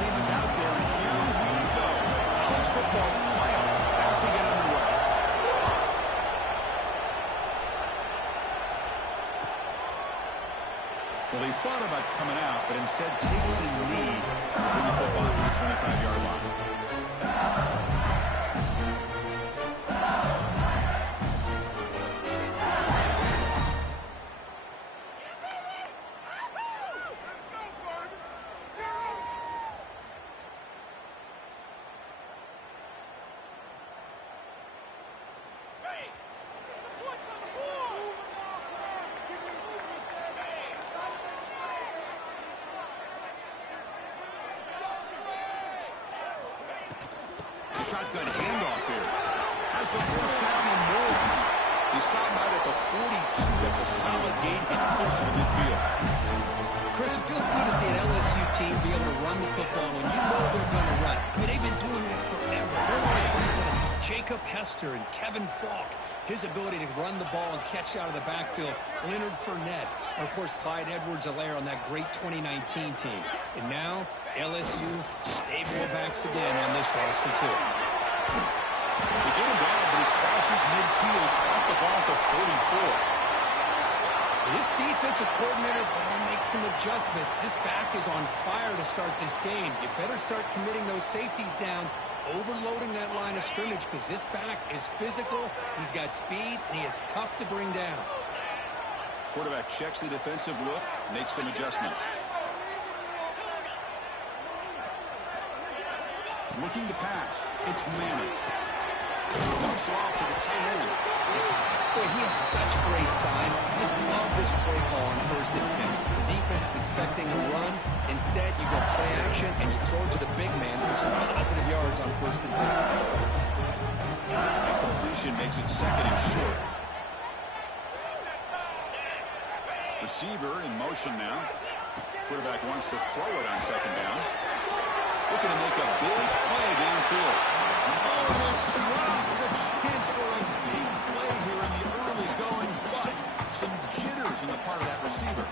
team is out there, and here we go. College football playoff about to get underway. Well, he thought about coming out, but instead takes a knee, bringing the football to the 25-yard line. Shotgun handoff here. Has the first down and more. He's stopped out at the 42. That's a solid gain, getting closer to midfield. Chris, it feels good to see an LSU team be able to run the football when you know they're going to run it. I mean, they've been doing that forever. We're right back to Jacob Hester and Kevin Falk. His ability to run the ball and catch out of the backfield. Leonard Fournette. And, of course, Clyde Edwards-Helaire on that great 2019 team. And now, LSU stable backs again on this roster, too. They get him down, but he crosses midfield. Spot the ball at the 44. This defensive coordinator better make some adjustments. This back is on fire to start this game. You better start committing those safeties down, overloading that line of scrimmage, because this back is physical, he's got speed, and he is tough to bring down. Quarterback checks the defensive look, makes some adjustments. Looking to pass. It's Manning. Dumps off to the tight end. Boy, he has such great size. I just love this play call on 1st and 10. The defense is expecting a run. Instead, you go play action, and you throw it to the big man for some positive yards on 1st and 10. And completion makes it 2nd and short. Receiver in motion now. Quarterback wants to throw it on 2nd down. Looking to make a big play downfield. Oh, it's dropped. A chance for a big play here in the early going, but some jitters on the part of that receiver.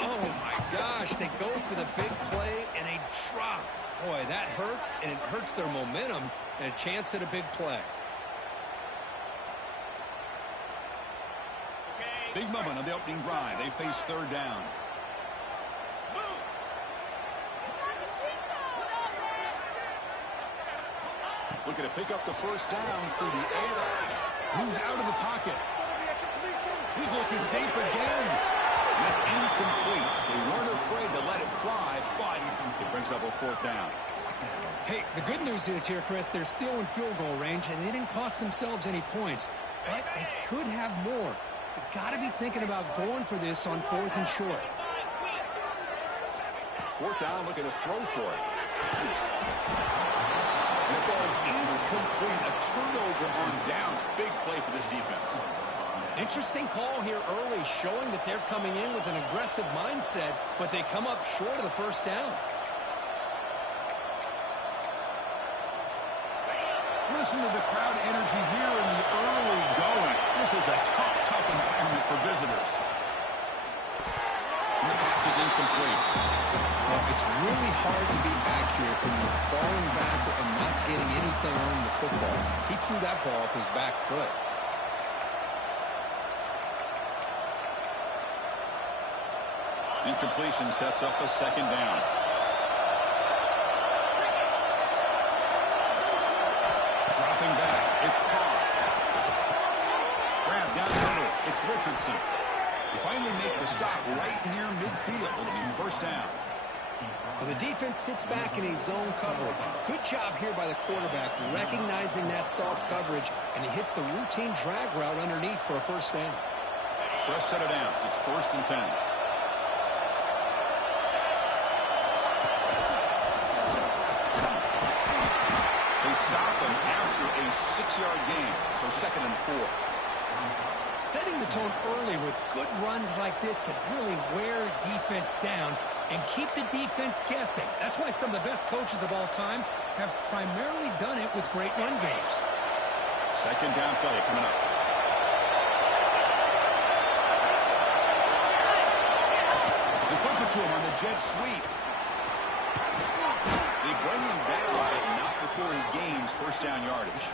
Oh, my gosh. They go for the big play, and they drop. Boy, that hurts, and it hurts their momentum, and a chance at a big play. Big moment on the opening drive. They face 3rd down. Looking to pick up the first down through the air. Moves out of the pocket. He's looking deep again. And that's incomplete. They weren't afraid to let it fly, but it brings up a 4th down. Hey, the good news is here, Chris, they're still in field goal range, and they didn't cost themselves any points. But they could have more. They got to be thinking about going for this on 4th and short. 4th down, looking to throw for it. And it falls incomplete. A turnover on downs. Big play for this defense. Interesting call here early, showing that they're coming in with an aggressive mindset, but they come up short of the first down. Listen to the crowd energy here in the early going. This is a tough environment for visitors. And the pass is incomplete. Well, it's really hard to be accurate when you're falling back and not getting anything on the football. He threw that ball off his back foot. Incompletion sets up a 2nd down. Dropping back, it's Carr. Grab down the middle, it's Richardson. They finally make the stop right near midfield. It'll be 1st down. Well, the defense sits back in a zone coverage. Good job here by the quarterback recognizing that soft coverage, and he hits the routine drag route underneath for a 1st down. Fresh set of downs. It's 1st and 10. They stop him after a 6-yard gain, so 2nd and 4. Setting the tone early with good runs like this can really wear defense down and keep the defense guessing. That's why some of the best coaches of all time have primarily done it with great run games. 2nd down play coming up. They flip it to him on the jet sweep. They bring him down, but not before he gains first down yardage.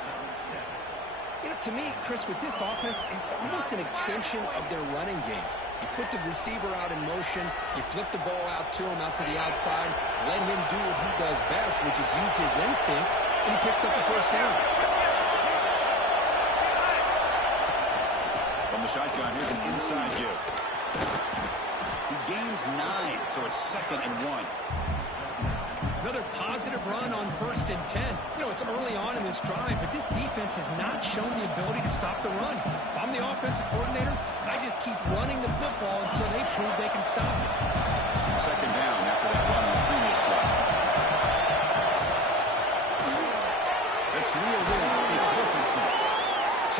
You know, to me, Chris, with this offense, it's almost an extension of their running game. You put the receiver out in motion, you flip the ball out to him, out to the outside, let him do what he does best, which is use his instincts, and he picks up the first down. From the shotgun, here's an inside give. He gains 9, so it's 2nd and 1. Another positive run on 1st and 10. You know, it's early on in this drive, but this defense has not shown the ability to stop the run. If I'm the offensive coordinator, I just keep running the football until they prove they can stop it. 2nd down after that run on the previous play. That's real good. It's Richardson.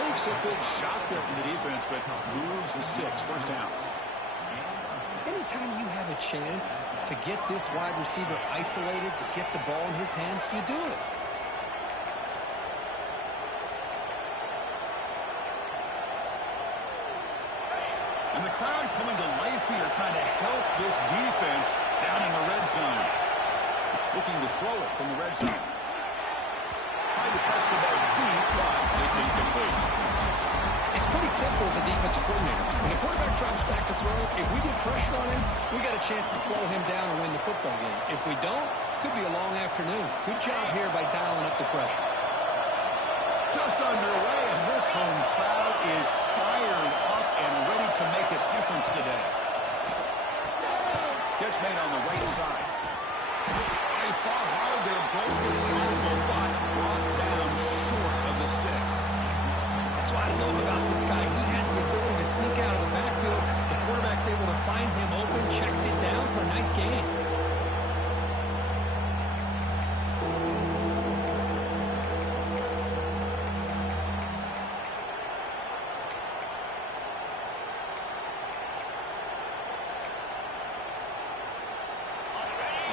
Takes a big shot there from the defense, but moves the sticks. First down. Anytime you have a chance to get this wide receiver isolated, to get the ball in his hands, you do it. And the crowd coming to life here, trying to help this defense down in the red zone. Looking to throw it from the red zone. Trying to press the ball deep, but it's incomplete. It's pretty simple as a defensive coordinator. When the quarterback drops back to throw, if we get pressure on him, we got a chance to slow him down and win the football game. If we don't, could be a long afternoon. Good job here by dialing up the pressure. Just underway, and this home crowd is fired up and ready to make a difference today. Catch made on the right side. They fought hard there, broken tackle, but brought down short of the sticks. That's what I love about this guy. He has the ability to sneak out of the backfield. The quarterback's able to find him open, checks it down for a nice gain.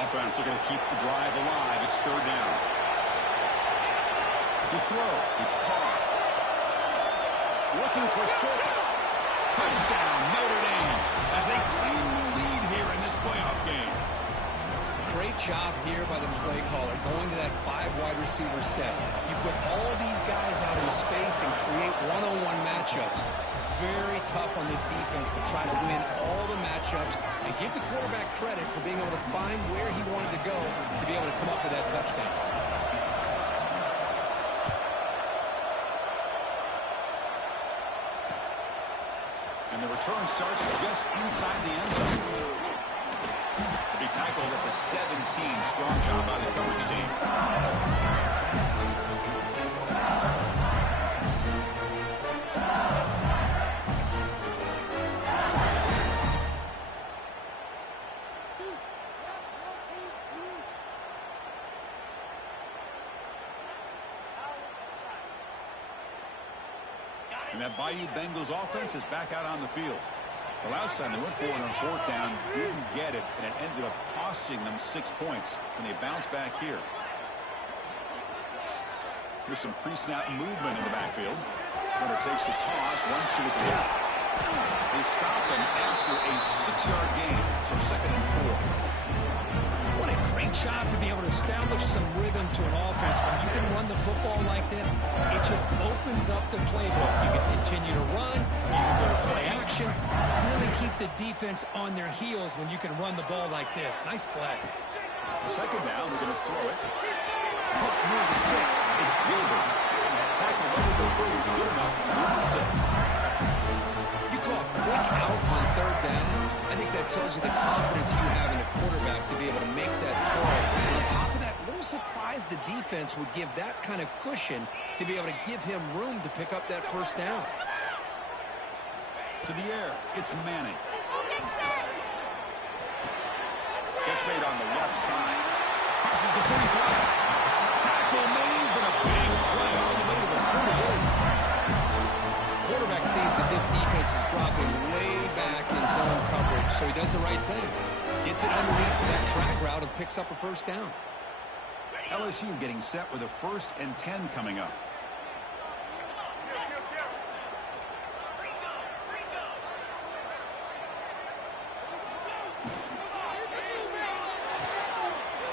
Offense looking to keep the drive alive. It's 3rd down. To throw, it's Carr. Looking for 6. Touchdown, Notre Dame, as they claim the lead here in this playoff game. Great job here by the play caller, going to that 5 wide receiver set. You put all these guys out in space and create one-on-one matchups. It's very tough on this defense to try to win all the matchups and give the quarterback credit for being able to find where he wanted to go to be able to come up with that touchdown. And the return starts just inside the end zone. To be tackled at the 17. Strong job by the coverage team. And that Bayou Bengals offense is back out on the field. The last time they went for it on 4th down, didn't get it, and it ended up costing them 6 points. And they bounce back here. Here's some pre-snap movement in the backfield. Runner takes the toss, runs to his left. They stop him after a 6-yard gain, so 2nd and 4. What a great job to be able to establish some rhythm to an offense. When you can run the football like this, it just opens up the playbook. You can continue to run, you can go to play action, and really keep the defense on their heels when you can run the ball like this. Nice play. The 2nd down, we're going to throw it. Hook near the sticks. It's Gilbert. Tackle under the 30, good enough to move the sticks. You call a quick out on 3rd down. I think that tells you the confidence you have in a quarterback to be able to make that throw. And on top of that, a little surprised the defense would give that kind of cushion to be able to give him room to pick up that 1st down. To the air, it's Manning. Catch made on the left side. Crosses the 35. Tackle made, but a big play all the way to the 48. Quarterback sees that this defense is dropping way back in zone coverage, so he does the right thing. Gets it underneath to that drag route and picks up a 1st down. LSU getting set with a 1st and 10 coming up.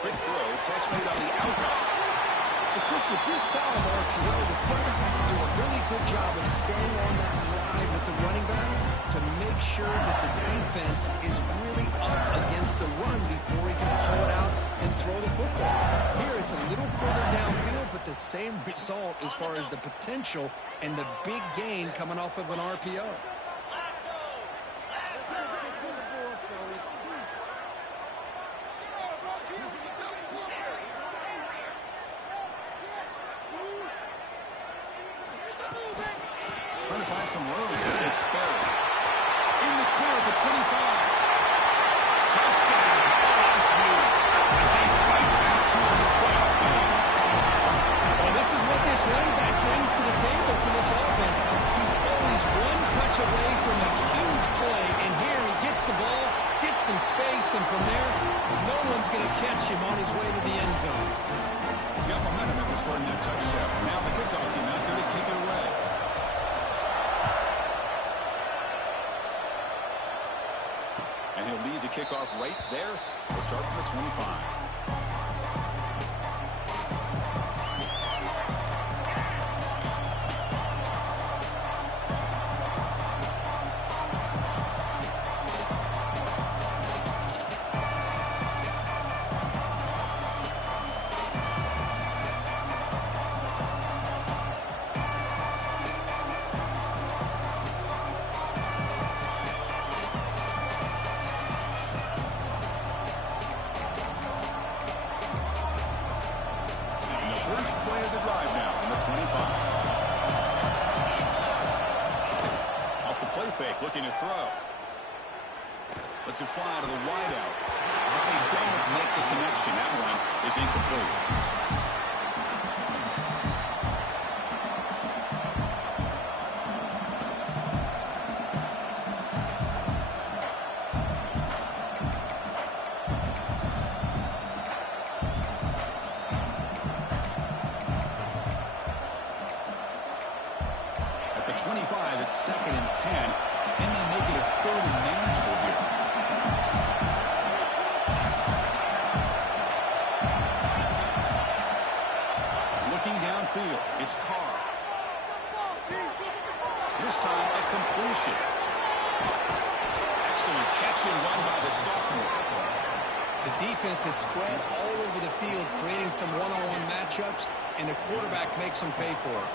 Quick throw, catch catch made on the outside. But Chris, with this style of RPO, the quarterback has to do a really good job of staying on that ride with the running back to make sure that the defense is really up against the run before he can pull it out and throw the football. Here, it's a little further downfield, but the same result as far as the potential and the big gain coming off of an RPO. Trying to find some room. It's buried. In the clear at the 25. Touchdown, LSU. As they fight back through this ball game. Well, this is what this running back brings to the table for this offense. He's always one touch away from a huge play, and here he gets the ball, gets some space, and from there, no one's going to catch him on his way to the end zone. Got momentum after scoring that touchdown. Now the kickoff team out there to kick it away. And he'll lead the kickoff right there. We'll start from the 25. Looking to throw. Lets it fly to the wideout. But they don't make the connection. That one is incomplete. At the 25, it's 2nd and 10. And they make it a 3rd and manageable here. Looking downfield, it's Carr. This time, a completion. Excellent catch and run by the sophomore. The defense is spread all over the field, creating some one-on-one matchups, and the quarterback makes them pay for it.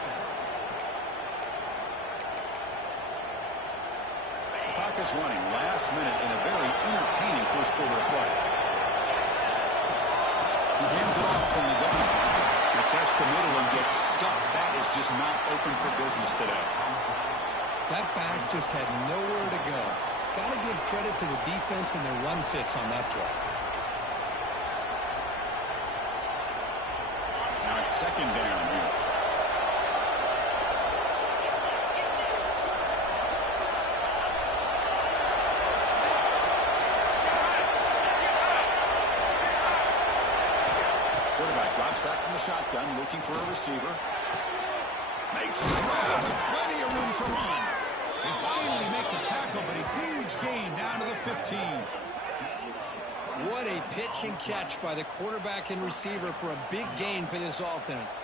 Is running last minute in a very entertaining first quarter of play. He hands it off from the gun. He tests the middle and gets stuck. That is just not open for business today. That back just had nowhere to go. Got to give credit to the defense and their run fits on that play. Now it's 2nd down here. Back from the shotgun, looking for a receiver. Makes the grab, plenty of room to run. They finally make the tackle, but a huge gain down to the 15. What a pitch and catch by the quarterback and receiver for a big gain for this offense.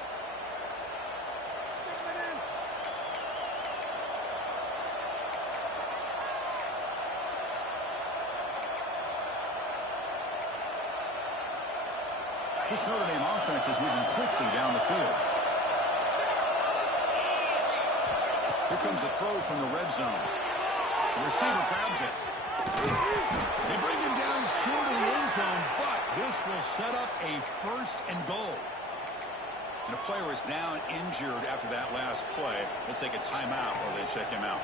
This Notre Dame offense is moving quickly down the field. Here comes a throw from the red zone. The receiver grabs it. They bring him down short of the end zone, but this will set up a 1st and goal. And a player is down injured after that last play. We'll take a timeout while they check him out.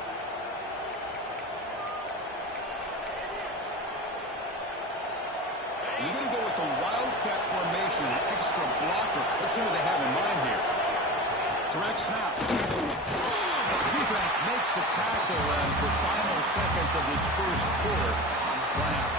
You're going to go with the Wildcat formation, an extra blocker. Let's see what they have in mind here. Direct snap. The defense makes the tackle as the final seconds of this first quarter run out.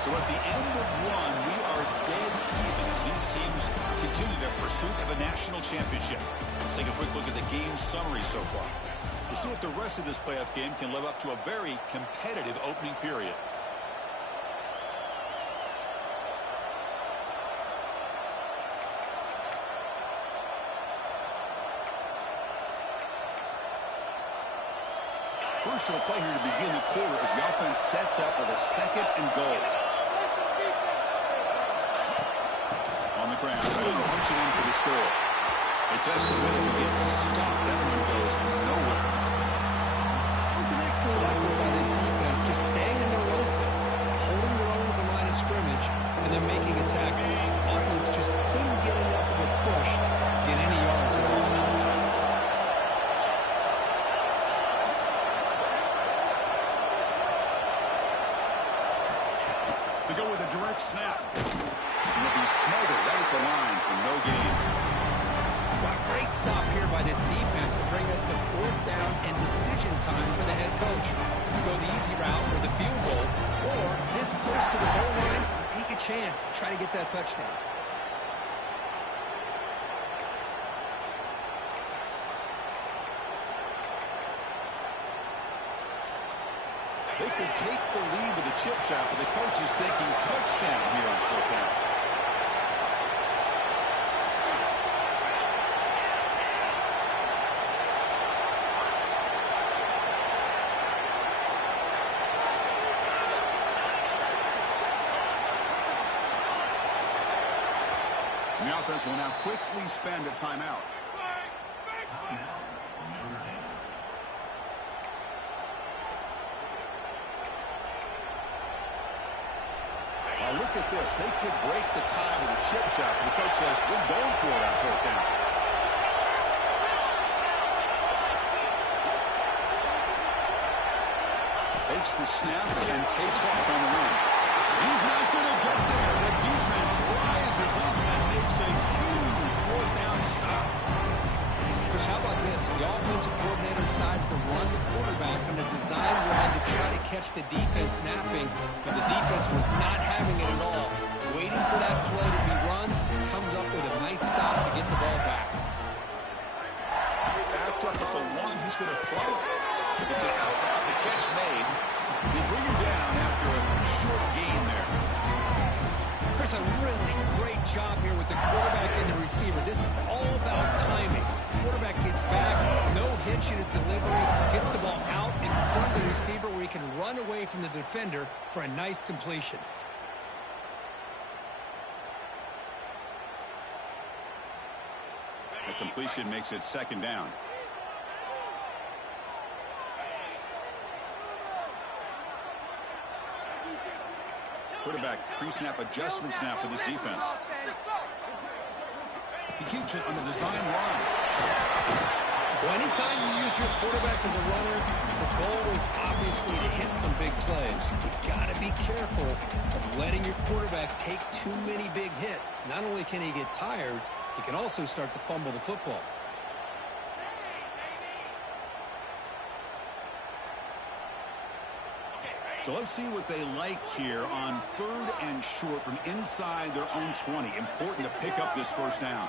So at the end of one, we are dead even as these teams continue their pursuit of a national championship. Let's take a quick look at the game summary so far. We'll see if the rest of this playoff game can live up to a very competitive opening period. Crucial play here to begin the quarter as the offense sets up with a 2nd and goal. On the ground, trying to punch it in for the score. They test the middle and get stopped. That one goes nowhere. It was an excellent effort by this defense, just staying in their own fence, holding their own at the line of scrimmage, and then making a tackle. Offense just couldn't get enough of a push to get any yards at all. They go with a direct snap. And they'll be smothered right at the line for no gain. Well, great stop here by this defense to bring us to 4th down and decision time for the head coach. You go the easy route or the field goal, or this close to the goal line, you take a chance to try to get that touchdown. They could take the lead with a chip shot, but the coach is thinking touchdown here on 4th down. The offense will now quickly spend a timeout. Now look at this. They could break the tie with a chip shot, but the coach says, we're going for it on 4th down. Takes the snap and takes off on the run. He's not going to get there. The defense rises up and makes a huge 4th down stop. Chris, how about this? The offensive coordinator decides to run the quarterback on a design run to try to catch the defense napping, but the defense was not having it at all. Waiting for that play to be run, comes up with a nice stop to get the ball back. Backed up at the 1, he's going to throw it. It's an out route, the catch made. They bring him down after a short gain there. Chris, a really great job here with the quarterback and the receiver. This is all about timing. Quarterback gets back, no hitch in his delivery, gets the ball out in front of the receiver where he can run away from the defender for a nice completion. The completion makes it 2nd down. Quarterback pre-snap adjustments now for this defense. He keeps it on the design run. Well, anytime you use your quarterback as a runner, the goal is obviously to hit some big plays. You've got to be careful of letting your quarterback take too many big hits. Not only can he get tired, he can also start to fumble the football. So let's see what they like here on 3rd and short from inside their own 20. Important to pick up this 1st down.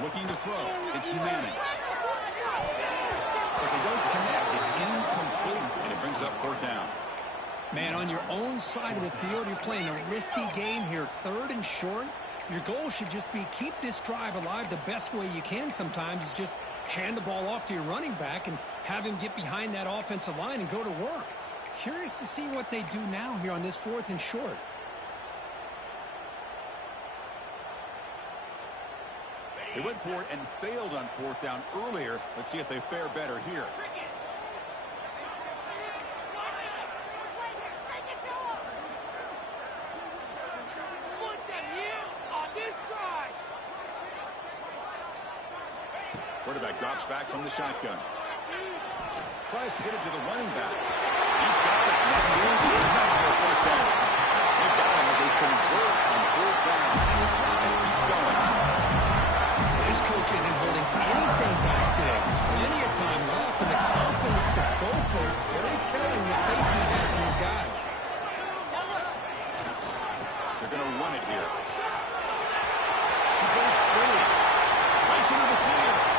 Looking to throw. It's Manning. But they don't connect. It's incomplete, and it brings up 4th down. Man, on your own side of the field, you're playing a risky game here. 3rd and short. Your goal should just be keep this drive alive the best way you can sometimes is just hand the ball off to your running back and have him get behind that offensive line and go to work. Curious to see what they do now here on this 4th and short. They went for it and failed on 4th down earlier. Let's see if they fare better here. Quarterback drops back from the shotgun. Tries to get it to the running back. He's got it. Nothing losing for a 1st down. They got him, but they convert on 4th down. It keeps going. This coach isn't holding anything back today. Plenty of time left, and the confidence to go for it is very telling the faith he has in his guys. They're going to run it here. He breaks through. Breaks into the clear.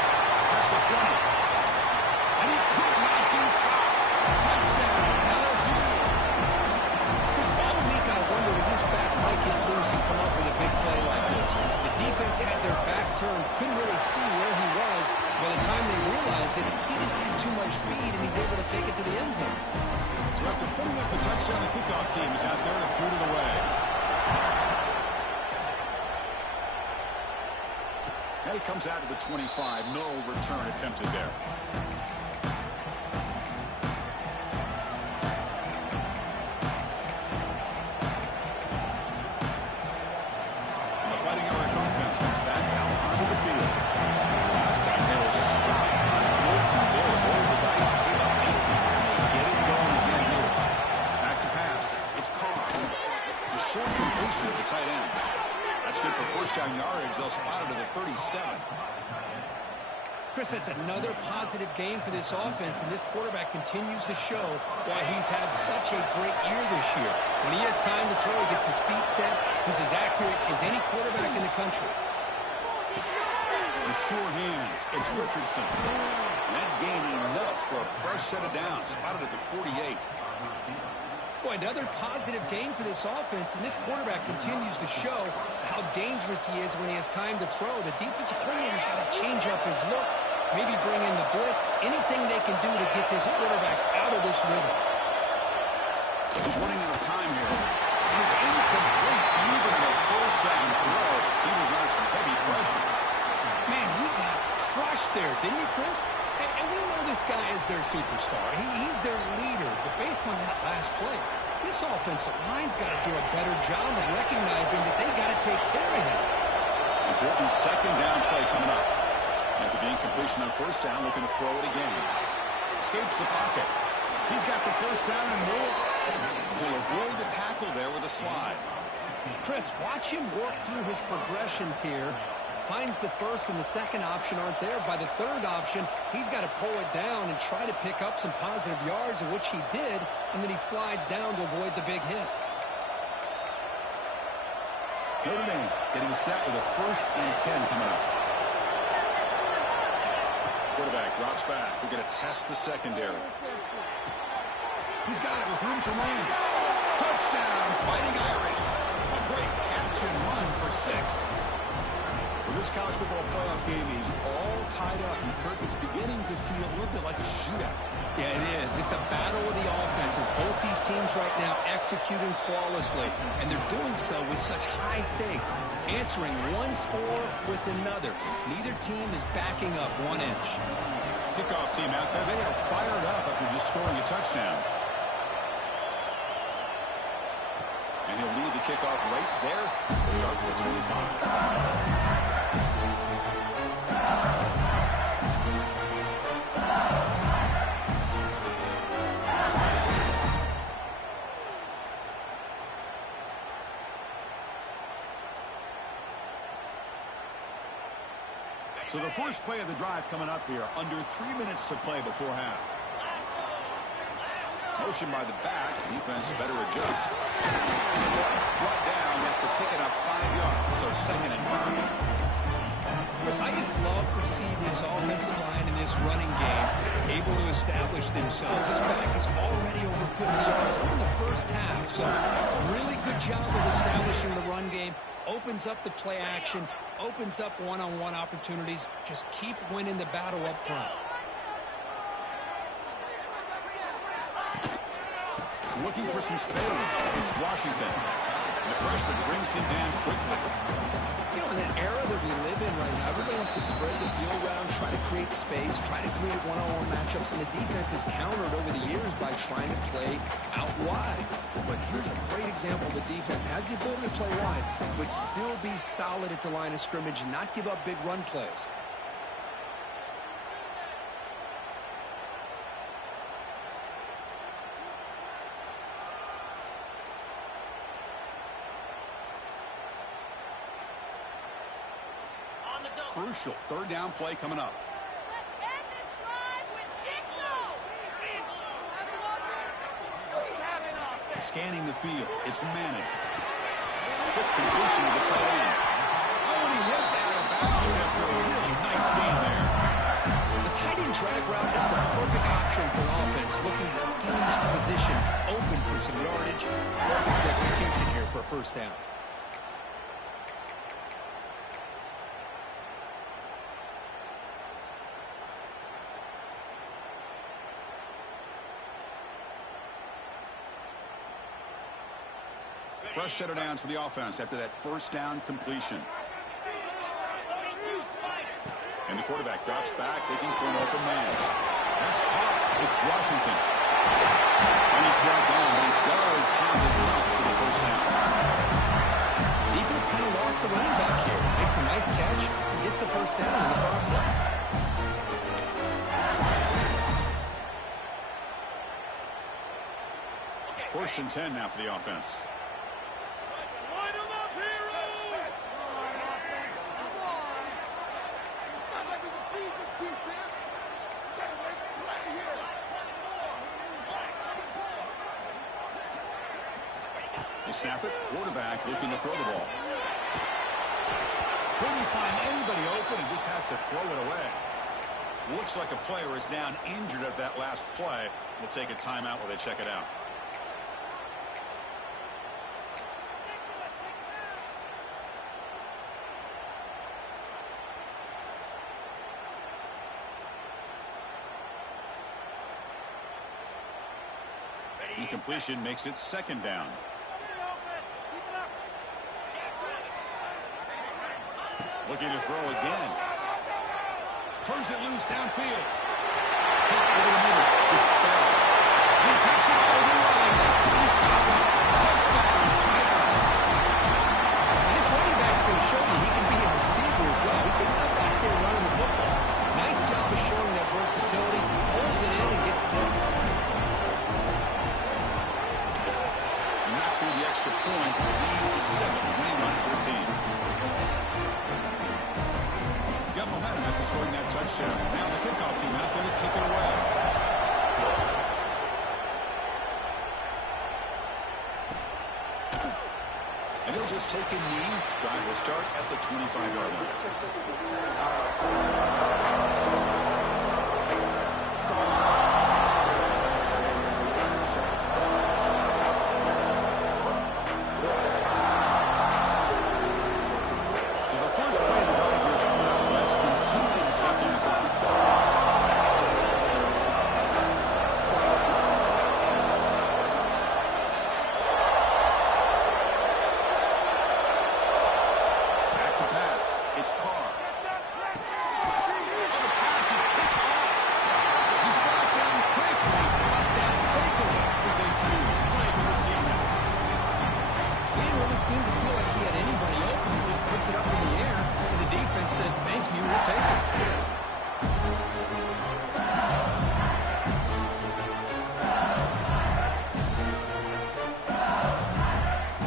That's the 20. And he could not be stopped. Touchdown, LSU. Chris, all week I wondered if this back might get loose and come up with a big play like this. The defense had their back turned, couldn't really see where he was. By the time they realized it, he just had too much speed, and he's able to take it to the end zone. So after putting up a touchdown, the kickoff team is out there to boot it away. And he comes out to the 25. No return attempted there. And the Fighting Irish offense comes back out onto the field. Last time they were stopped on 4th and goal. Rolled the dice, gave up 18, and they get it going again here. Back to pass. It's Carr. The short completion of the tight end. That's good for first down yardage. They'll spot it to the 37. Chris, that's another positive game for this offense, and this quarterback continues to show why he's had such a great year this year. When he has time to throw, he gets his feet set. He's as accurate as any quarterback in the country. The sure hands. It's Richardson. That gained enough for a fresh set of downs. Spotted at the 48. Boy, another positive game for this offense, and this quarterback continues to show how dangerous he is when he has time to throw. The defensive coordinator's got to change up his looks, maybe bring in the blitz, anything they can do to get this quarterback out of this rhythm. He's running out of time here. And it's incomplete. Even the first down throw, he was under some heavy pressure. Man, he got crushed there, didn't he, Chris? And we know this guy is their superstar. He's their leader. But based on that last play, this offensive line's got to do a better job of recognizing that they got to take care of him. Important second down play coming up. After the incompletion on first down, looking to throw it again. Escapes the pocket. He's got the first down and more. He'll avoid the tackle there with a slide. Chris, watch him work through his progressions here. Finds the first and the second option aren't there. By the third option, he's got to pull it down and try to pick up some positive yards, of which he did, and then he slides down to avoid the big hit. Notre Dame getting set with a 1st and 10 coming up. Quarterback drops back. We're going to test the secondary. He's got it with room to run. Touchdown, Fighting Irish. A great catch and run for 6. Well, this college football playoff game is all tied up, and Kirk, it's beginning to feel a little bit like a shootout. Yeah, it is. It's a battle of the offenses. Both these teams right now executing flawlessly, and they're doing so with such high stakes, answering one score with another. Neither team is backing up 1 inch. Kickoff team out there, they are fired up after just scoring a touchdown. And he'll lead the kickoff right there. Start with the 25. So the first play of the drive coming up here. Under 3 minutes to play before half. Motion by the back. Defense better adjust. Brought down after picking up 5 yards. So 2nd and 5. Chris, I just love to see this offensive line and this running game able to establish themselves. This back is already over 50 yards in the first half. So really good job of establishing the run game. Opens up the play action. Opens up one-on-one opportunities. Just keep winning the battle up front. Looking for some space. It's Washington. The freshman brings him down quickly. You know, in that era that we live in right now, everybody wants to spread the field around, try to create space, try to create one-on-one matchups, and the defense has countered over the years by trying to play out wide. But here's a great example. The defense has the ability to play wide, but still be solid at the line of scrimmage and not give up big run plays. Crucial 3rd down play coming up. Scanning the field. It's Manning. Quick completion to the tight end. Oh, and he hits out of bounds after a really nice game there. The different for offense, looking to scheme that position open for some yardage. Perfect execution here for a first down. Fresh set of downs for the offense after that first down completion. And the quarterback drops back looking for an open man. That's caught. It's Washington. And he's brought down, but he does have it enough for the first down. Defense kind of lost the running back here. Makes a nice catch. Gets the first down in the process. First and 10 now for the offense. Snap it. Quarterback looking to throw the ball. Couldn't find anybody open and just has to throw it away. Looks like a player is down injured at that last play. We'll take a timeout while they check it out. Incompletion makes it second down. Looking to throw again. Turns it loose downfield. Over the middle. It's Bell. He takes it all the way. They couldn't stop him. Touchdown, Tigers. And this running back's going to show you he can be a receiver as well. He's just not back there running the football. Nice job of showing that versatility. Pulls it in and gets 6. Not through the extra point. The lead is 7. Winning on 14. Got momentum after scoring that touchdown. Now the kickoff team out there to kick it away. And he'll just take a knee. Drive will start at the 25-yard line. Seemed to feel like he had anybody open. He just puts it up in the air, and the defense says, thank you, we'll take it.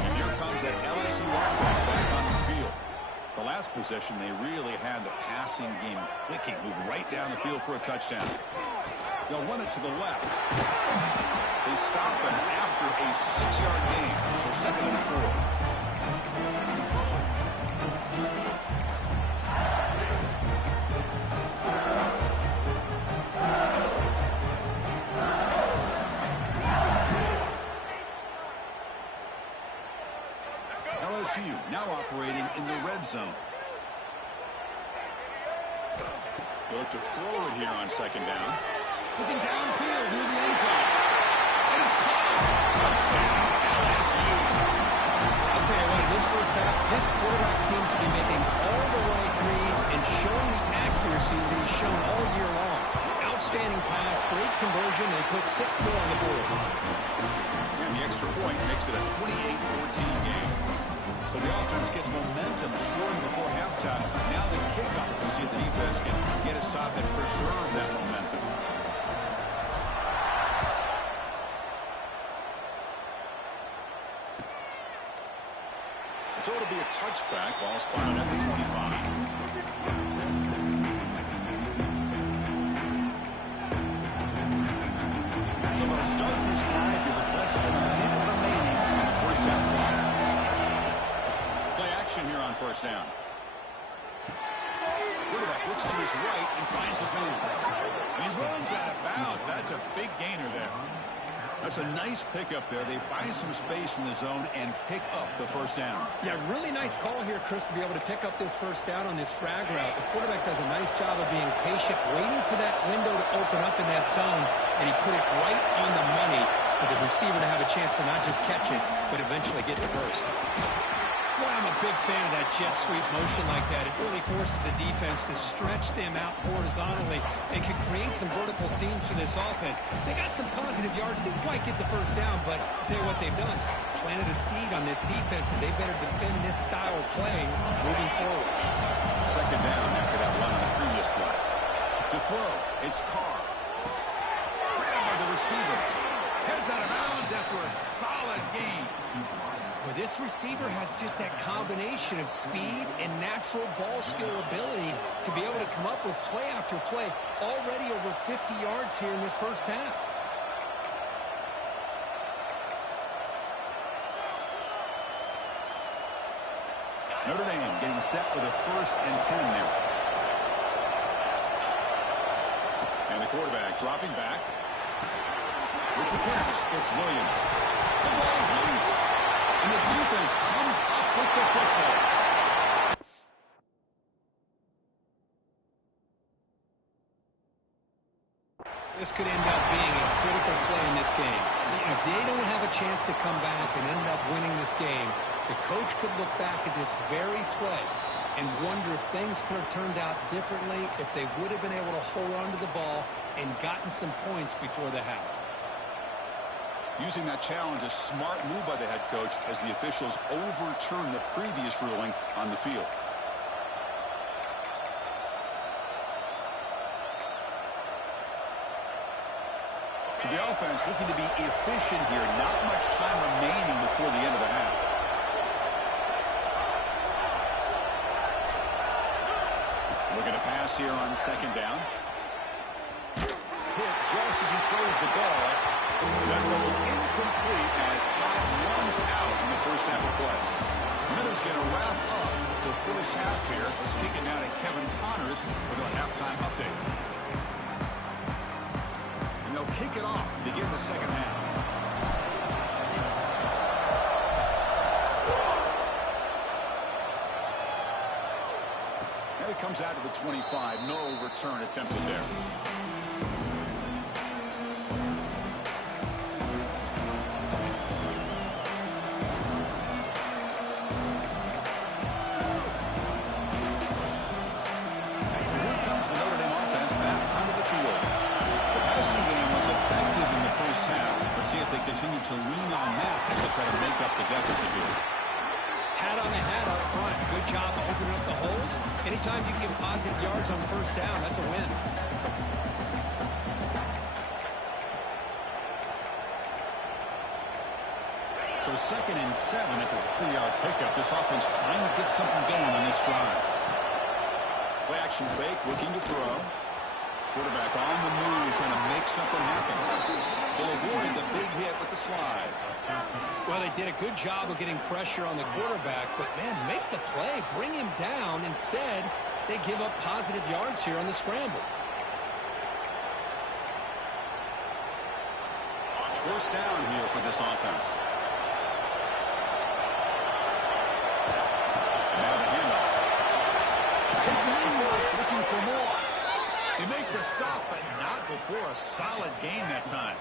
And here comes that LSU offense back on the field. The last possession, they really had the passing game clicking. Move right down the field for a touchdown. They'll run it to the left. They stop him after a 6-yard gain. So 2nd and 4. LSU now operating in the red zone. They look to throw it here on 2nd down. Looking downfield near the end zone. And it's caught. Touchdown, LSU. I'll tell you what, in this first half, this quarterback seemed to be making all the right reads and showing the accuracy that he's shown all year long. Outstanding pass, great conversion, and put 6 more on the board. And the extra point makes it a 28-14 game. So the offense gets momentum scoring before halftime. Now the kickoff. We'll see if the defense can get a stop and preserve that momentum. So it'll be a touchback. Ball spotted at the 25. So they'll start this drive here with less than a minute remaining in the first half clock. Play action here on 1st down. Quarterback looks to his right and finds his man. And he runs out of bounds. That's a big gainer there. That's a nice pickup there. They find some space in the zone and pick up the first down. Yeah, really nice call here, Chris, to be able to pick up this first down on this drag route. The quarterback does a nice job of being patient, waiting for that window to open up in that zone, and he put it right on the money for the receiver to have a chance to not just catch it, but eventually get the first. Boy, I'm a big fan of that jet sweep motion like that. It really forces the defense to stretch them out horizontally and can create some vertical seams for this offense. They got some positive yards. Didn't quite get the first down, but I'll tell you what they've done. Planted a seed on this defense, and they better defend this style of play moving forward. Second down after that run on the previous play. To throw, it's Carr. Grabbed by the receiver. Heads out of bounds after a solid gain. Well, this receiver has just that combination of speed and natural ball skill ability to be able to come up with play after play. Already over 50 yards here in this first half. Notre Dame getting set with a 1st and 10 now. And the quarterback dropping back. With the catch, it's Williams. The ball is loose. And the defense comes up with the football. This could end up being a critical play in this game. If they don't have a chance to come back and end up winning this game, the coach could look back at this very play and wonder if things could have turned out differently, if they would have been able to hold on to the ball and gotten some points before the half. Using that challenge, a smart move by the head coach as the officials overturn the previous ruling on the field. So the offense looking to be efficient here. Not much time remaining before the end of the half. Looking to pass here on 2nd down. Hit just as he throws the ball. That falls incomplete as time runs out in the first half of play. Minnows going to wrap up the first half here. Let's kick it now to Kevin Connors with our halftime update. And they'll kick it off to begin the second half. Now he comes out to the 25. No return attempted there. Continue to lean on that as they try to make up the deficit here. Hat on the hat up front. Good job opening up the holes. Anytime you can get positive yards on first down, that's a win. So 2nd and 7 at the 3-yard pickup. This offense trying to get something going on this drive. Play action fake, looking to throw. Quarterback on the move, trying to make something happen. They'll avoid the big hit with the slide. Well, they did a good job of getting pressure on the quarterback, but, man, make the play. Bring him down. Instead, they give up positive yards here on the scramble. First down here for this offense. Now the handoff. Takes it to first, looking for more. They make the stop, but not before a solid gain that time.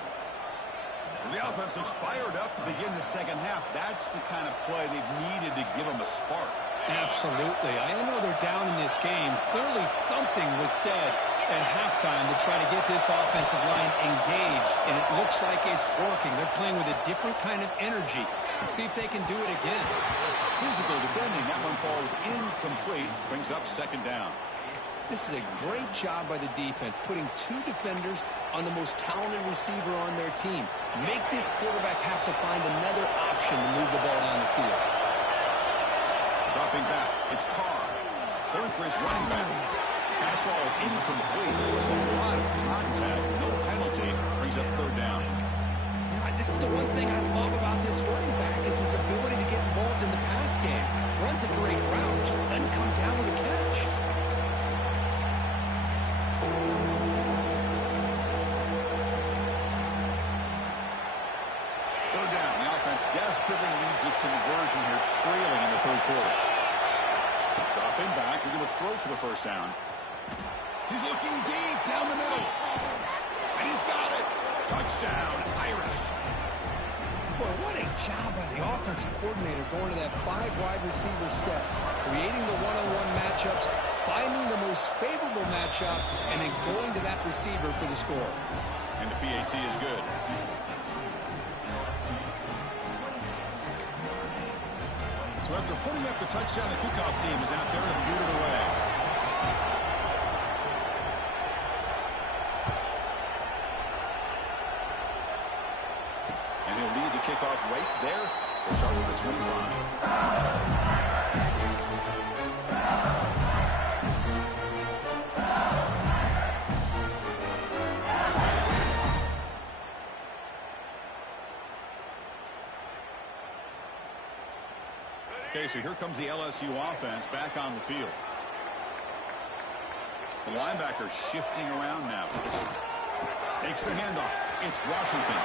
The offense looks fired up to begin the second half. That's the kind of play they've needed to give them a spark. Absolutely. I know they're down in this game. Clearly something was said at halftime to try to get this offensive line engaged, and it looks like it's working. They're playing with a different kind of energy. Let's see if they can do it again. Physical defending. That one falls incomplete. Brings up 2nd down. This is a great job by the defense, putting 2 defenders on the most talented receiver on their team. Make this quarterback have to find another option to move the ball down the field. Dropping back, it's Carr. Going for his running back. Pass ball is incomplete. There was a lot of contact. No penalty. Brings up 3rd down. You know, this is the one thing I love about this running back is his ability to get involved in the pass game. Runs a great route, just doesn't come down with a catch. quarter. Dropping back. We're going to throw for the first down. He's looking deep down the middle. And he's got it. Touchdown, Irish. Boy, what a job by the offensive coordinator going to that 5 wide receiver set, creating the one-on-one matchups, finding the most favorable matchup, and then going to that receiver for the score. And the PAT is good. So after putting up the touchdown, the kickoff team is out there and boot it away. And he'll lead the kickoff right there. We'll start with the 25. Okay, so here comes the LSU offense back on the field. The linebacker shifting around now. Takes the handoff. It's Washington.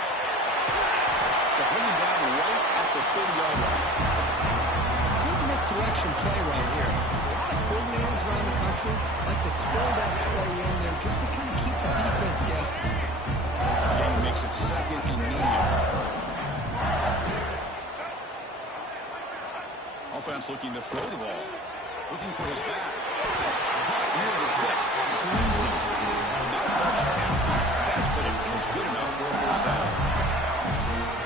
To bring him down right at the 30-yard line. Good misdirection play right here. A lot of coordinators around the country like to throw that play in there just to kind of keep the defense guessing. Game makes it second and medium. Offense looking to throw the ball. Looking for his back. Near the sticks. It's Lindsay. Not much catch, but it is good enough for a first down.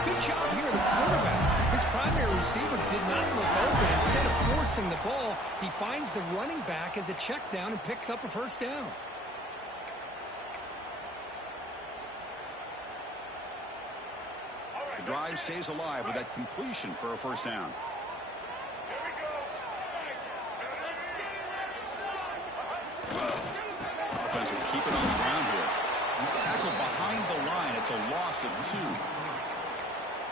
Good job here, the quarterback. His primary receiver did not look open. Instead of forcing the ball, he finds the running back as a check down and picks up a first down. The drive stays alive with that completion for a first down. Offense will keep it on the ground here. Tackle behind the line. It's a loss of 2.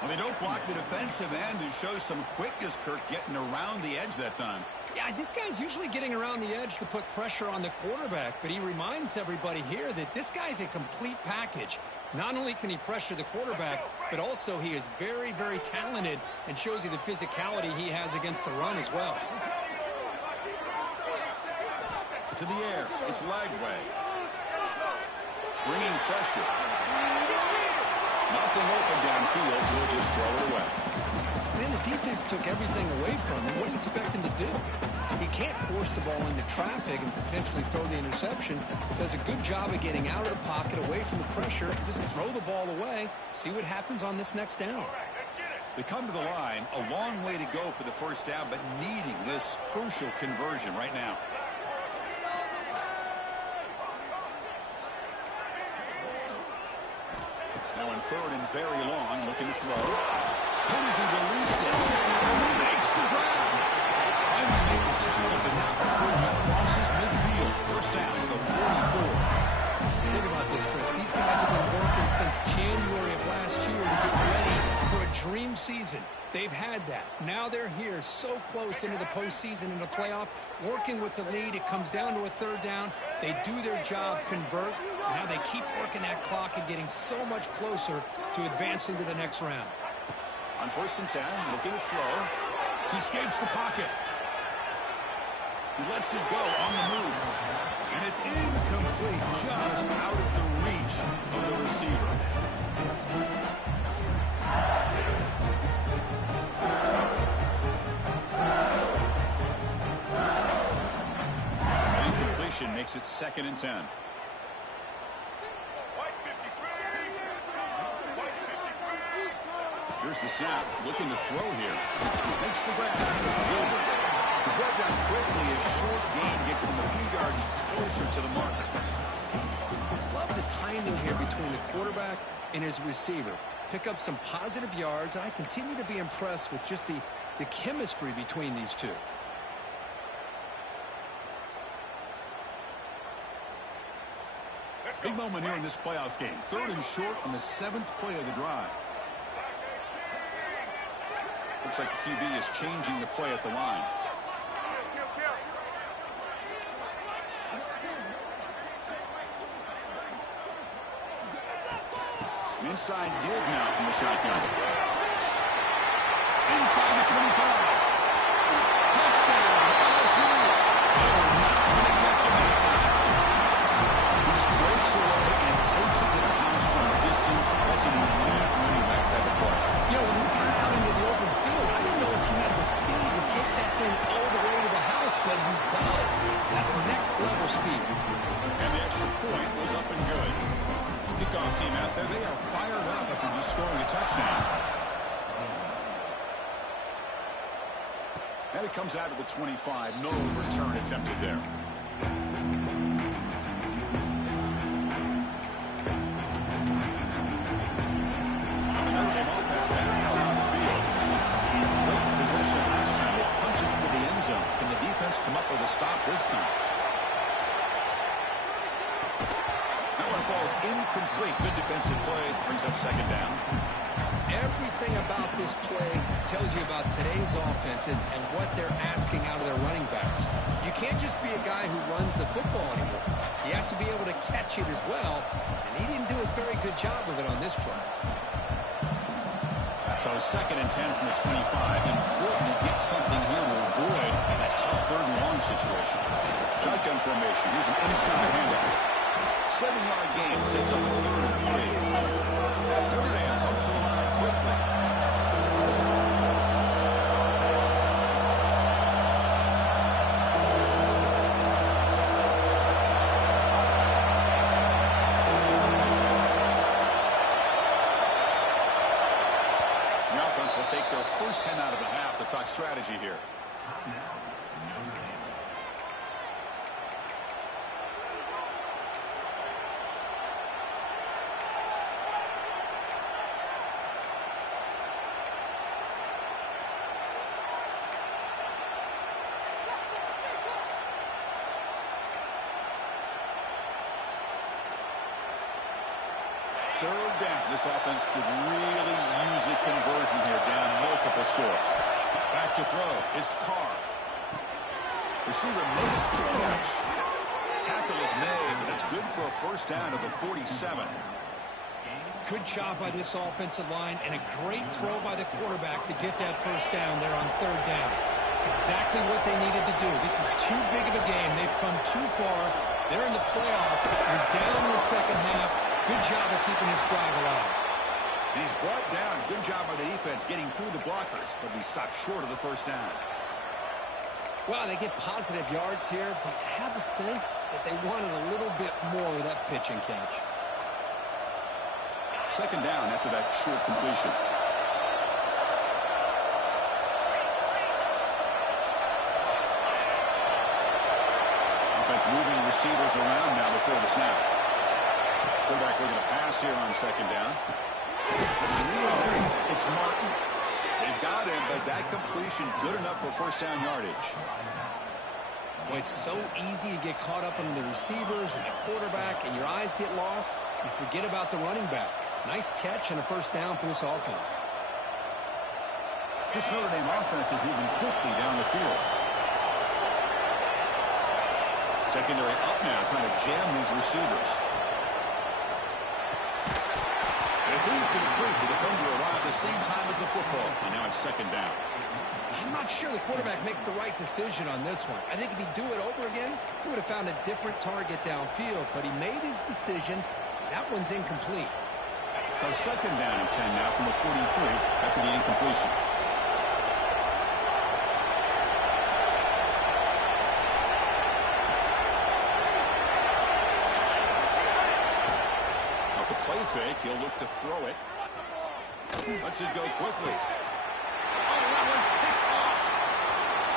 Well, they don't block the defensive end and show some quickness, Kirk, getting around the edge that time. Yeah, this guy's usually getting around the edge to put pressure on the quarterback, but he reminds everybody here that this guy's a complete package. Not only can he pressure the quarterback, but also he is very, very talented and shows you the physicality he has against the run as well. To the air. It's Lagway. Bringing pressure. Nothing open downfield, so he'll just throw it away. Man, the defense took everything away from him. What do you expect him to do? He can't force the ball into traffic and potentially throw the interception. Does a good job of getting out of the pocket, away from the pressure. Just throw the ball away. See what happens on this next down. They come to the line. A long way to go for the first down, but needing this crucial conversion right now. Now in third and very long, looking to throw. Then as he released it, he makes the grab. Finally made the tackle, but not before he crosses midfield. First down at the 44. Think about this, Chris. These guys have been working since January of last year to get ready for a dream season. They've had that. Now they're here so close into the postseason and the playoff, working with the lead. It comes down to a third down. They do their job, convert. Now they keep working that clock and getting so much closer to advancing to the next round. On first and 10, looking to throw. He escapes the pocket. He lets it go on the move. And it's incomplete, just out of the reach of the receiver. Incompletion makes it second and 10. Here's the snap, looking to throw here. Makes the grab. It's Gilbert. He's brought down quickly as short gain gets them a few yards closer to the mark. Love the timing here between the quarterback and his receiver. Pick up some positive yards, and I continue to be impressed with just the chemistry between these two. Big moment here in this playoff game. Third and short on the 7th play of the drive. Looks like the QB is changing the play at the line. Inside deals now from the shotgun. Inside the 25. does. That's next level speed. And the extra point was up and good. Kickoff team out there, they are fired up after just scoring a touchdown. And it comes out of the 25. No return attempted there. The Notre Dame offense back out on the field. Great possession last time. They punched it into the end zone. Can the defense come up with a stop this time? That one falls incomplete. Good defensive play. Brings up second down. Everything about this play tells you about today's offenses and what they're asking out of their running backs. You can't just be a guy who runs the football anymore. You have to be able to catch it as well, and he didn't do a very good job of it on this play. So 2nd and 10 from the 25. Important to get something here to avoid that tough 3rd and long situation. Shotgun formation. Here's an inside handoff. 7-yard gain sets up a 3rd and 3. Notre Dame comes to the line quickly. The offense will take their first 10 out of the half. The talk strategy here. Third down. This offense could really use a conversion here, down multiple scores. Back to throw. It's Carr. Receiver makes the catch. Tackle is made, but that's good for a first down to the 47. Good job by this offensive line and a great throw by the quarterback to get that first down there on 3rd down. It's exactly what they needed to do. This is too big of a game. They've come too far. They're in the playoff. You're down in the second half. Good job of keeping this drive alive. He's brought down. Good job by the defense getting through the blockers, but he stopped short of the first down. Well, they get positive yards here, but I have a sense that they wanted a little bit more with that pitch and catch. 2nd down after that short completion. Offense moving receivers around now before the snap. Quarterback looking to pass here on 2nd down. It's Martin. They've got him, but that completion good enough for first down yardage. Boy, it's so easy to get caught up in the receivers and the quarterback, and your eyes get lost. You forget about the running back. Nice catch and a first down for this offense. This Notre Dame offense is moving quickly down the field. Secondary up now, trying to jam these receivers. It's incomplete. The defender arrived the same time as the football. And now it's 2nd down. I'm not sure the quarterback makes the right decision on this one. I think if he'd do it over again, he would have found a different target downfield. But he made his decision. That one's incomplete. So 2nd down and 10 now from the 43 after the incompletion. Fake. He'll look to throw it. Lets it go quickly. Oh, that one's picked off.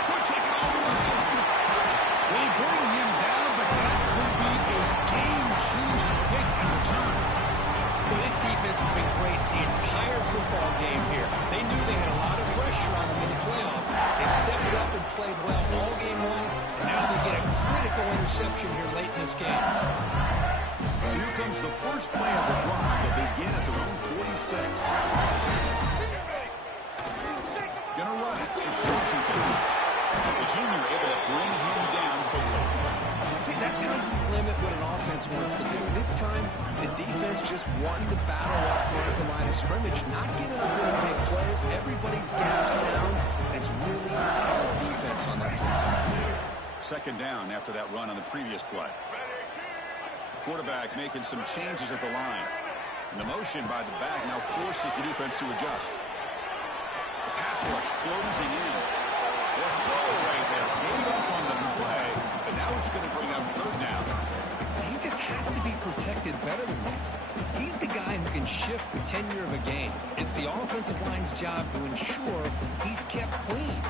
Could take it all the way. They bring him down, but that could be a game-changing pick in return. Well, this defense has been great the entire football game here. They knew they had a lot of pressure on them in the playoff. They stepped up and played well all game long, and now they get a critical interception here late in this game. So here comes the first play of the drive. They'll begin at their own 46. Gonna run it. It's Washington. The junior able to bring him down quickly. See, that's how you limit what an offense wants to do. This time, the defense just won the battle up front at the line of scrimmage, not giving up any big plays. Everybody's gap sound. It's really solid defense on that play. 2nd down after that run on the previous play. Quarterback making some changes at the line. And the motion by the back now forces the defense to adjust. The pass rush closing in. The throw right there. Made up on the play. be protected better than that. He's the guy who can shift the tenure of a game. It's the offensive line's job to ensure he's kept clean.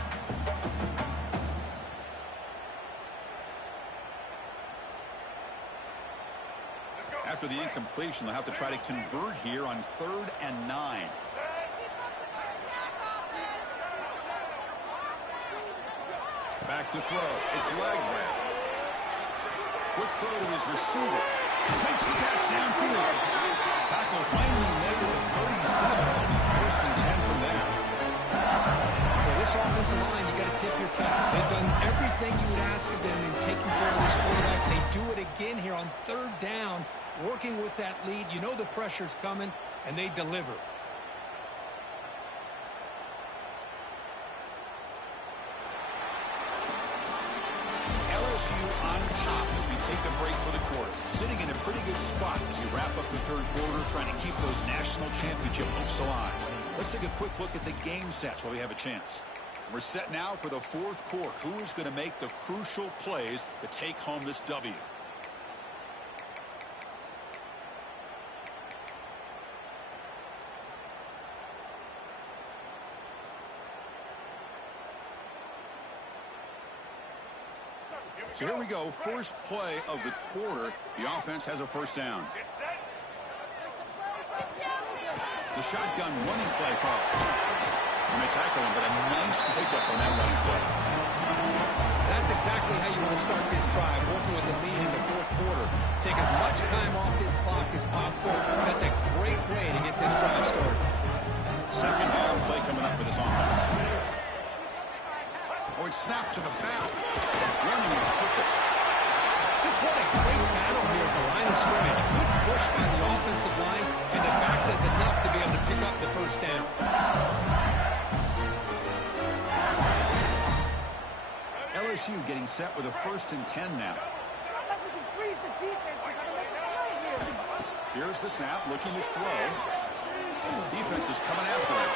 After the incompletion, they'll have to try to convert here on 3rd and 9. Back to throw. It's leg grab. Quick throw to his receiver. Makes the catch downfield. Tackle finally made at the 37. 1st and 10 from there. Well, this offensive line, you got to tip your cap. They've done everything you would ask of them in taking care of this quarterback. They do it again here on 3rd down, working with that lead. You know the pressure's coming, and they deliver. LSU on top as we take a break for the quarter. Sitting in a pretty good spot as we wrap up the 3rd quarter, trying to keep those national championship hopes alive. Let's take a quick look at the game sets while we have a chance. We're set now for the 4th quarter. Who is going to make the crucial plays to take home this W? So here we go, first play of the quarter. The offense has a 1st down. The shotgun running play call. And they tackle him, but a nice pickup on that running play. That's exactly how you want to start this drive, working with the lead in the 4th quarter. Take as much time off this clock as possible. That's a great way to get this drive started. 2nd down play coming up for this offense. Oh, it's snapped to the back. Running with purpose. Just what a great battle here at the line of scrimmage. Good push by the offensive line, and the back does enough to be able to pick up the 1st down. LSU getting set with a 1st and 10 now. Here's the snap, looking to throw. Defense is coming after him.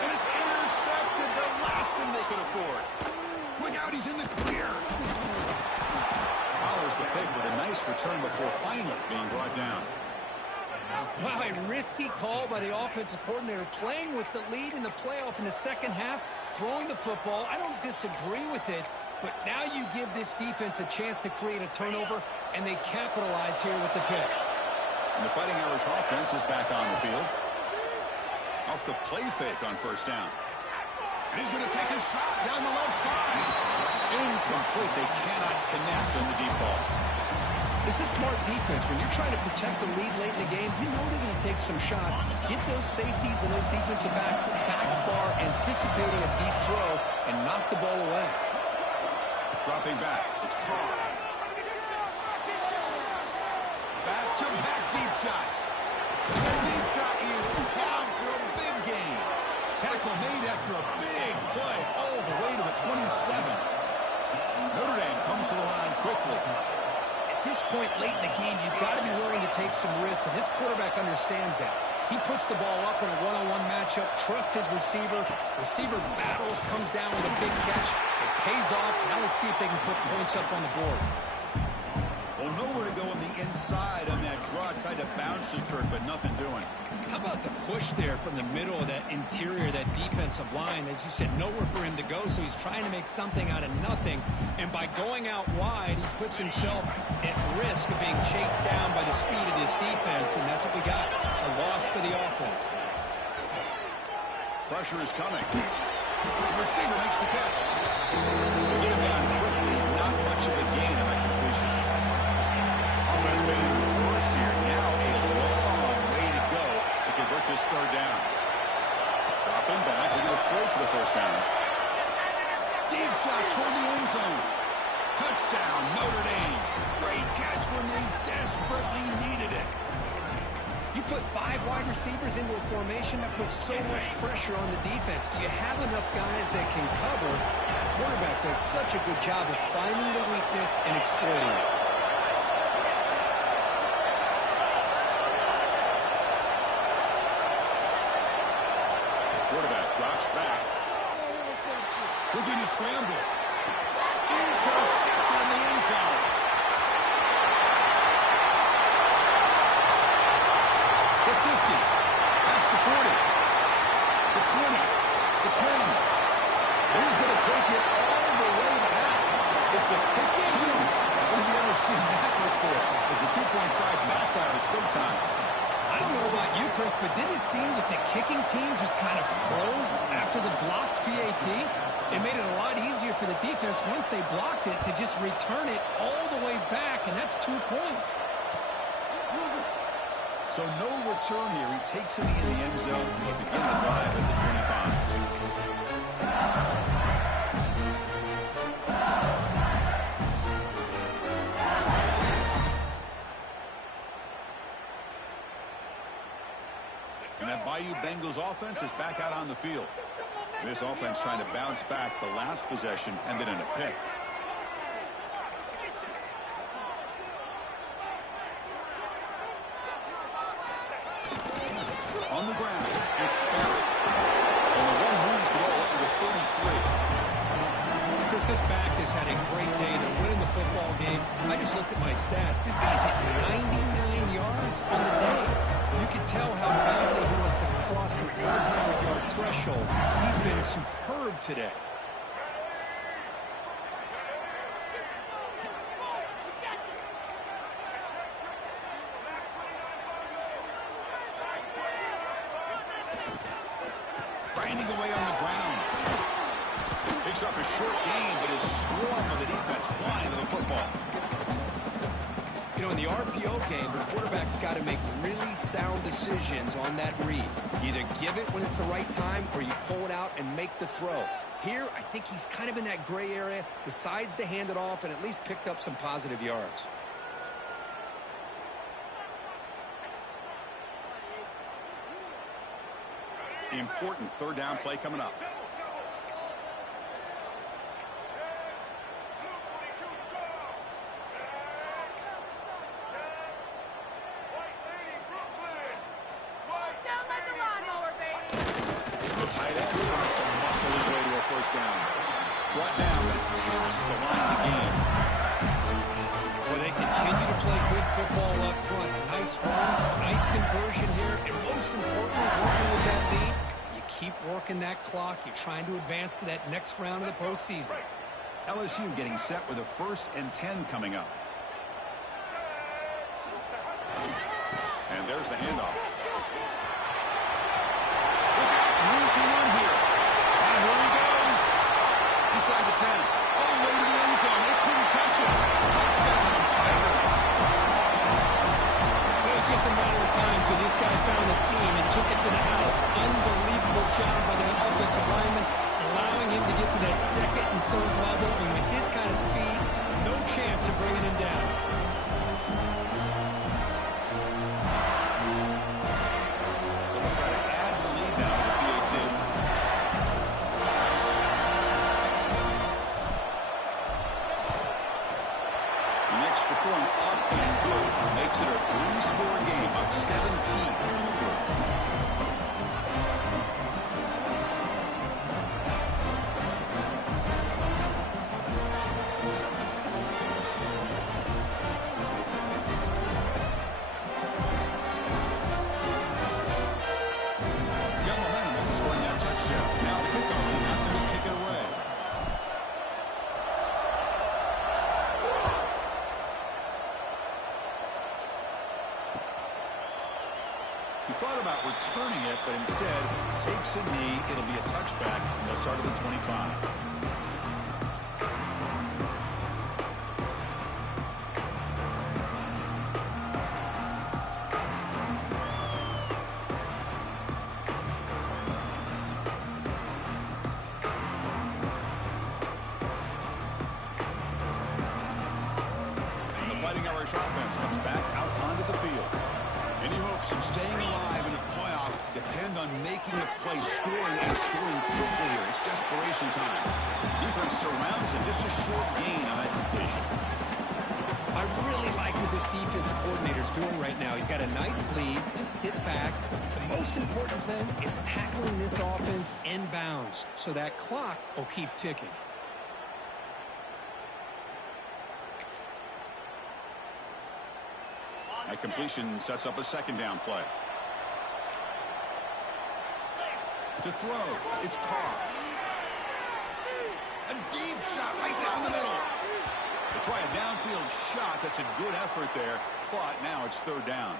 And it's intercepted, the last thing they could afford. Look out, he's in the clear. Follows the pick with a nice return before finally being brought down. Wow, a risky call by the offensive coordinator, playing with the lead in the playoff in the 2nd half, throwing the football. I don't disagree with it, but now you give this defense a chance to create a turnover, and they capitalize here with the pick. And the Fighting Irish offense is back on the field. Off the play fake on 1st down. And he's going to take a shot down the left side. Incomplete. They cannot connect on the deep ball. This is smart defense. When you're trying to protect the lead late in the game, you know they're going to take some shots. Get those safeties and those defensive backs back far, anticipating a deep throw, and knock the ball away. Dropping back. It's Carr. Back-to-back deep shots. The deep shot is down for a big gain. Tackle made after a big play all the way to the 27. Notre Dame comes to the line quickly. At this point late in the game, you've got to be willing to take some risks, and this quarterback understands that. He puts the ball up in a one-on-one matchup, trusts his receiver. Receiver battles, comes down with a big catch. It pays off. Now let's see if they can put points up on the board. Well, nowhere to go on the inside on that draw. Tried to bounce it, Kurt, but nothing doing. How about the push there from the middle of that interior, that defensive line? As you said, nowhere for him to go, so he's trying to make something out of nothing. And by going out wide, he puts himself at risk of being chased down by the speed of this defense, and that's what we got, a loss for the offense. Pressure is coming. The receiver makes the catch. They get him down quickly. Not much of a gain on that completion. Offense made in reverse here. Now a long way to go to convert this 3rd down. Dropping back. They're going to throw for the 1st down. Deep shot toward the end zone. Touchdown, Notre Dame. Great catch when they desperately needed it. You put 5 wide receivers into a formation that puts so much pressure on the defense. Do you have enough guys that can cover? The quarterback does such a good job of finding the weakness and exploiting it. Quarterback drops back. Looking to scramble. Intercepted in the end zone. but didn't it seem that the kicking team just kind of froze after the blocked PAT? It made it a lot easier for the defense once they blocked it to just return it all the way back, and that's 2 points. So no return here. He takes it in the end zone and they begin the drive at the 25. And that Bayou Bengals offense is back out on the field. This offense trying to bounce back the last possession ended in a pick. On the ground, it's Barrett. And the one moves the ball up to the 33. Chris, this back has had a great day. They're winning the football game. I just looked at my stats. This guy's at 99 yards on the day. You can tell how badly he wants to cross the 100-yard threshold. He's been superb today. Grinding away on the ground. Picks up a short gain, but is swarmed with the defense flying to the football. You know, in the RPO game, the quarterback's got to make really sound decisions on that read. Either give it when it's the right time or you pull it out and make the throw. Here, I think he's kind of in that gray area, decides to hand it off and at least picked up some positive yards. The important third down play coming up. Tight end tries to muscle his way to a first down. Brought down, but it's past the line of the game. Well, they continue to play good football up front. A nice run, nice conversion here, and most importantly, working with that lead, you keep working that clock. You're trying to advance to that next round of the postseason. LSU getting set with a 1st and 10 coming up. And there's the handoff. To run here. And here he goes. Inside the 10. All the way to the end zone. They couldn't catch him. Touchdown, Tigers. It was just a matter of time till this guy found the seam and took it to the house. Unbelievable job by the offensive lineman, allowing him to get to that second and third level. And with his kind of speed, no chance of bringing him down. Point up and good. Makes it a 3-score game, up 17. Got momentum after scoring that touchdown. Now the kickoff team out there to kick it away. He thought about returning it, but instead takes a knee. It'll be a touchback, and they'll start at the 25. And the Fighting Irish offense comes back out onto the field. Any hopes of staying alive in a playoff depend on making a play, scoring, and scoring quickly here. It's desperation time. Defense surrounds him. Just a short gain on that completion. I really like what this defensive coordinator's doing right now. He's got a nice lead. Just sit back. The most important thing is tackling this offense inbounds so that clock will keep ticking. That completion sets up a second down play. To throw, it's Carr. A deep shot right down the middle. They try a downfield shot. That's a good effort there, but now it's third down.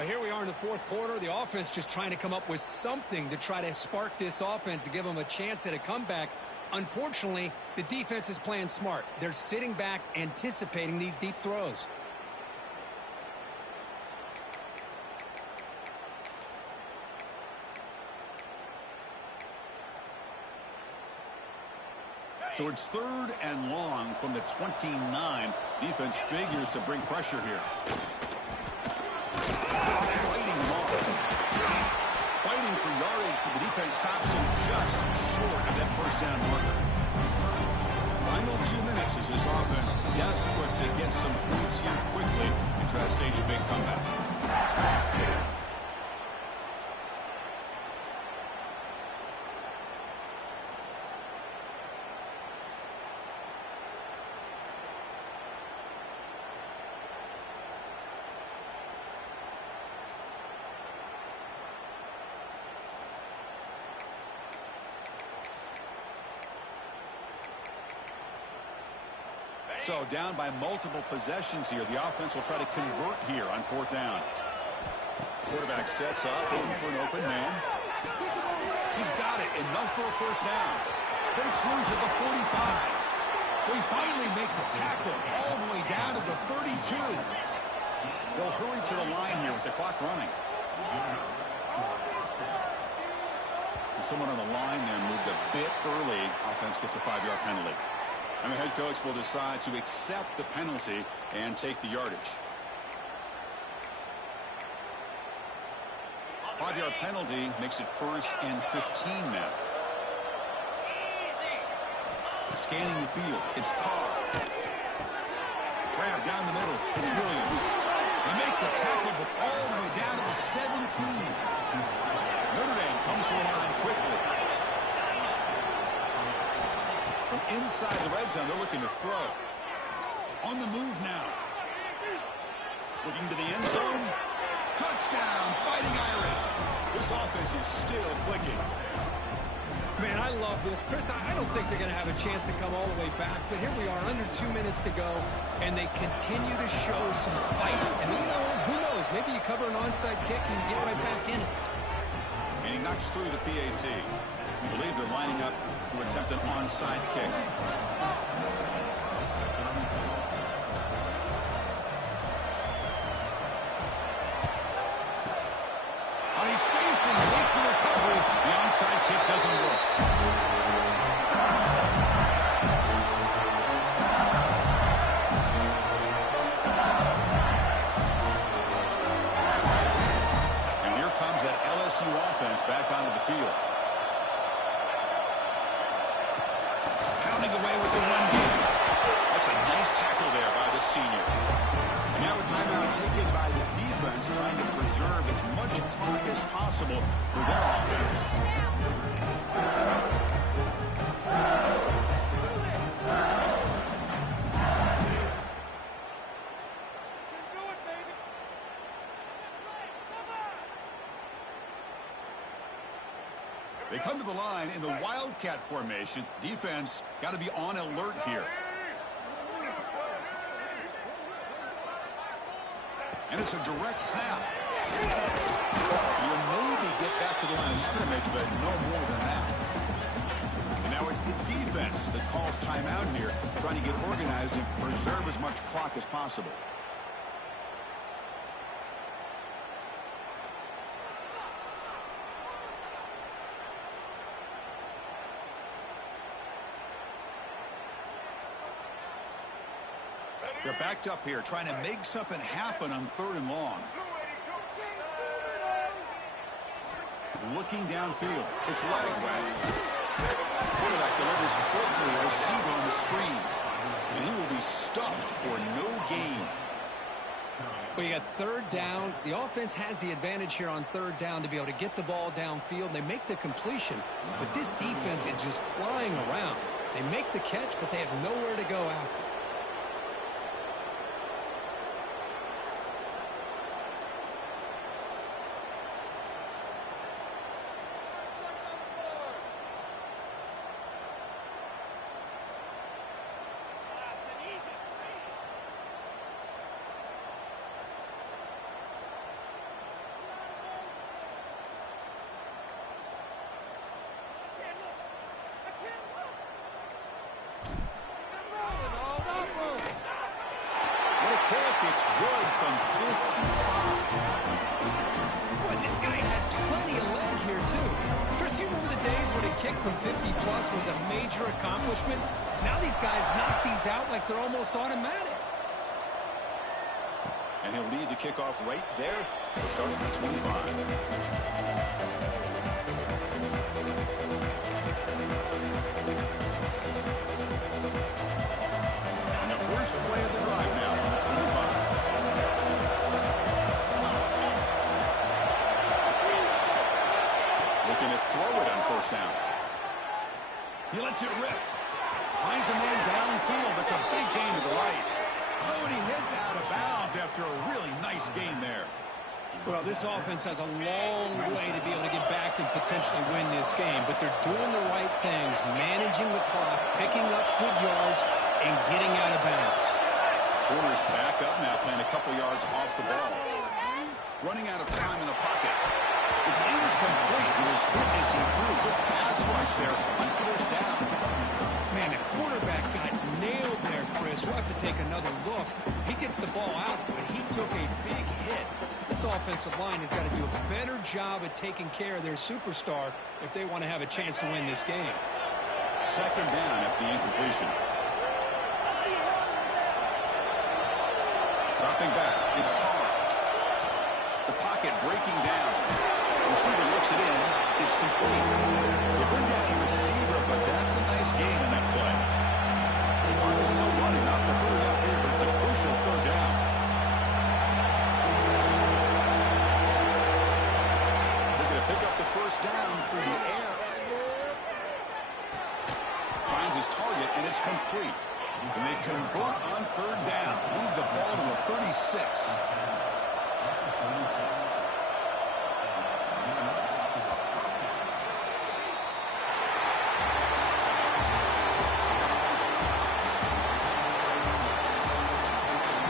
Here we are in the fourth quarter. The offense just trying to come up with something to try to spark this offense to give them a chance at a comeback. Unfortunately, the defense is playing smart. They're sitting back, anticipating these deep throws. So it's 3rd and long from the 29. Defense figures to bring pressure here. Fighting him off. Fighting for yardage, but the defense stops him just short of that first down marker. Final 2 minutes as this offense desperate to get some points here quickly and try to stage a big comeback. So down by multiple possessions here. The offense will try to convert here on 4th down. Quarterback sets up, looking for an open man. He's got it, enough for a first down. Breaks loose at the 45. We finally make the tackle all the way down to the 32. They'll hurry to the line here with the clock running. Someone on the line there moved a bit early. Offense gets a 5-yard penalty. And the head coach will decide to accept the penalty and take the yardage. 5-yard penalty makes it 1st and 15 now. Scanning the field, it's Carr. Grab down the middle, it's Williams. They make the tackle, but all the way down to the 17. Notre Dame comes to the line quickly. From inside the red zone, they're looking to throw. On the move now. Looking to the end zone. Touchdown, Fighting Irish. This offense is still clicking. Man, I love this. Chris, I don't think they're going to have a chance to come all the way back, but here we are, under 2 minutes to go, and they continue to show some fight. And, you know, who knows? Maybe you cover an onside kick and you get right back in it. And he knocks through the PAT. I believe they're lining up to attempt an onside kick. And he safely makes the recovery. The onside kick doesn't work. And here comes that LSU offense back onto the field. Away with the run game. That's a nice tackle there by the senior. And now a timeout taken by the defense, trying to preserve as much clock as possible for their offense. They come to the line in the Wildcat formation. Defense got to be on alert here. And it's a direct snap. You'll maybe get back to the line of scrimmage, but no more than that. And now it's the defense that calls timeout here, trying to get organized and preserve as much clock as possible. They're backed up here, trying to make something happen on 3rd and long. Looking downfield, it's Lagway. Quarterback delivers quickly, a receiver on the screen. And he will be stuffed for no gain. Well, you got 3rd down. The offense has the advantage here on 3rd down to be able to get the ball downfield. They make the completion, but this defense is just flying around. They make the catch, but they have nowhere to go after. kick. It's good from 55. Boy, this guy had plenty of leg here, too. Chris, you remember the days when a kick from 50-plus was a major accomplishment? Now these guys knock these out like they're almost automatic. And he'll lead the kickoff right there. He'll start at the 25. And the first play of the drive now on the 25. Looking to throw it on first down. He lets it rip. Finds a man downfield. That's a big gain to the right. Oh, and he heads out of bounds after a really nice gain there. Well, this offense has a long way to be able to get back and potentially win this game, but they're doing the right things, managing the clock, picking up good yards, and getting out of bounds. Corners back up now, playing a couple yards off the ball. Running out of time in the pocket. It's incomplete. It was hit as he threw. Good pass rush there on first down. Man, the quarterback got nailed there, Chris. We'll have to take another look. He gets the ball out, but he took a big hit. This offensive line has got to do a better job at taking care of their superstar if they want to have a chance to win this game. Second down after the incompletion. Dropping back. It's Parr. The pocket breaking down. Receiver looks it in. It's complete. They bring down the receiver, but that's a nice gain in that play. The clock is still running. Not to hurry up here, but it's a crucial third down. Looking to pick up the first down through the air. Finds his target, and it's complete. And they convert on third down. Move the ball to the 36.